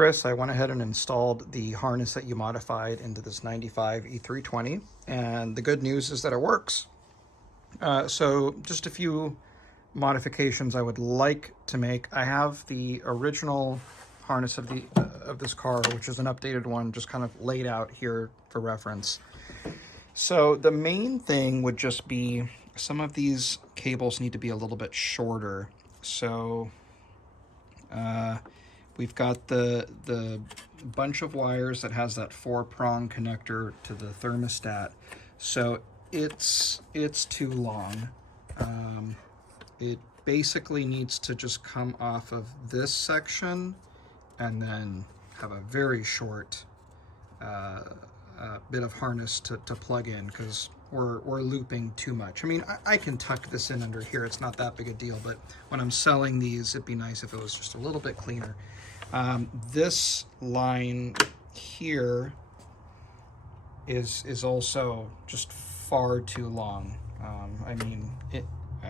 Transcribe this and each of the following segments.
Kris. I went ahead and installed the harness that you modified into this 95 E320, and the good news is that it works. So just a few modifications I would like to make. I have the original harness of this car, which is an updated one, just kind of laid out here for reference. So the main thing would just be some of these cables need to be a little bit shorter. So we've got the bunch of wires that has that 4-prong connector to the thermostat. So it's too long. It basically needs to just come off of this section and then have a very short bit of harness to plug in, because we're looping too much. I mean, I can tuck this in under here. It's not that big a deal, but when I'm selling these, it'd be nice if it was just a little bit cleaner. This line here is also just far too long. I mean,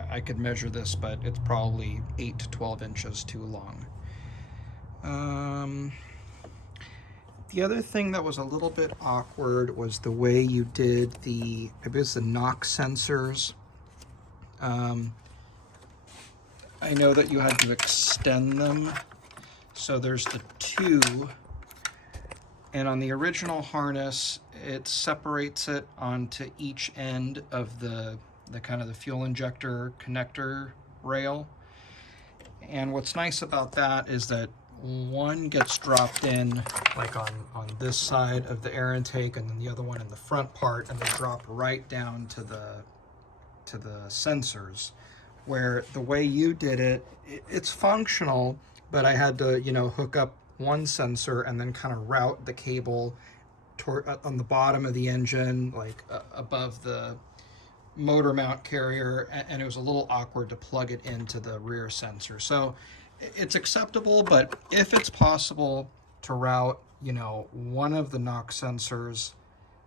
I could measure this, but it's probably 8 to 12 inches too long. The other thing that was a little bit awkward was the way you did the knock sensors. I know that you had to extend them. So there's the two, and on the original harness, it separates it onto each end of the kind of the fuel injector connector rail. And what's nice about that is that one gets dropped in like on this side of the air intake, and then the other one in the front part, and they drop right down to the sensors. Where the way you did it, it's functional, but I had to, hook up one sensor and then kind of route the cable toward on the bottom of the engine, like above the motor mount carrier, and it was a little awkward to plug it into the rear sensor. So it's acceptable, but if it's possible to route, one of the knock sensors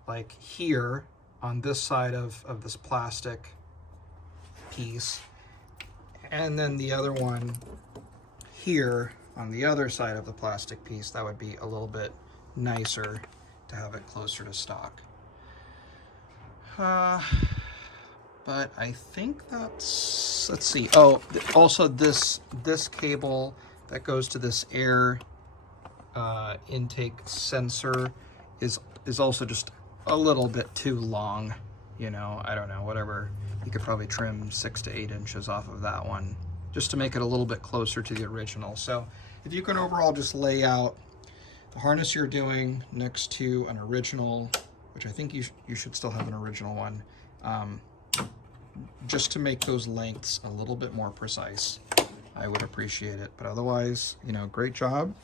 like here on this side of this plastic piece, and then the other one here on the other side of the plastic piece, that would be a little bit nicer to have it closer to stock. But I think that's, let's see. Oh, also this cable that goes to this air intake sensor is also just a little bit too long. I don't know, whatever. You could probably trim 6 to 8 inches off of that one, just to make it a little bit closer to the original. So if you can overall just lay out the harness you're doing next to an original, which I think you should still have an original one, just to make those lengths a little bit more precise, I would appreciate it. But otherwise, great job.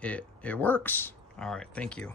It works. All right, thank you.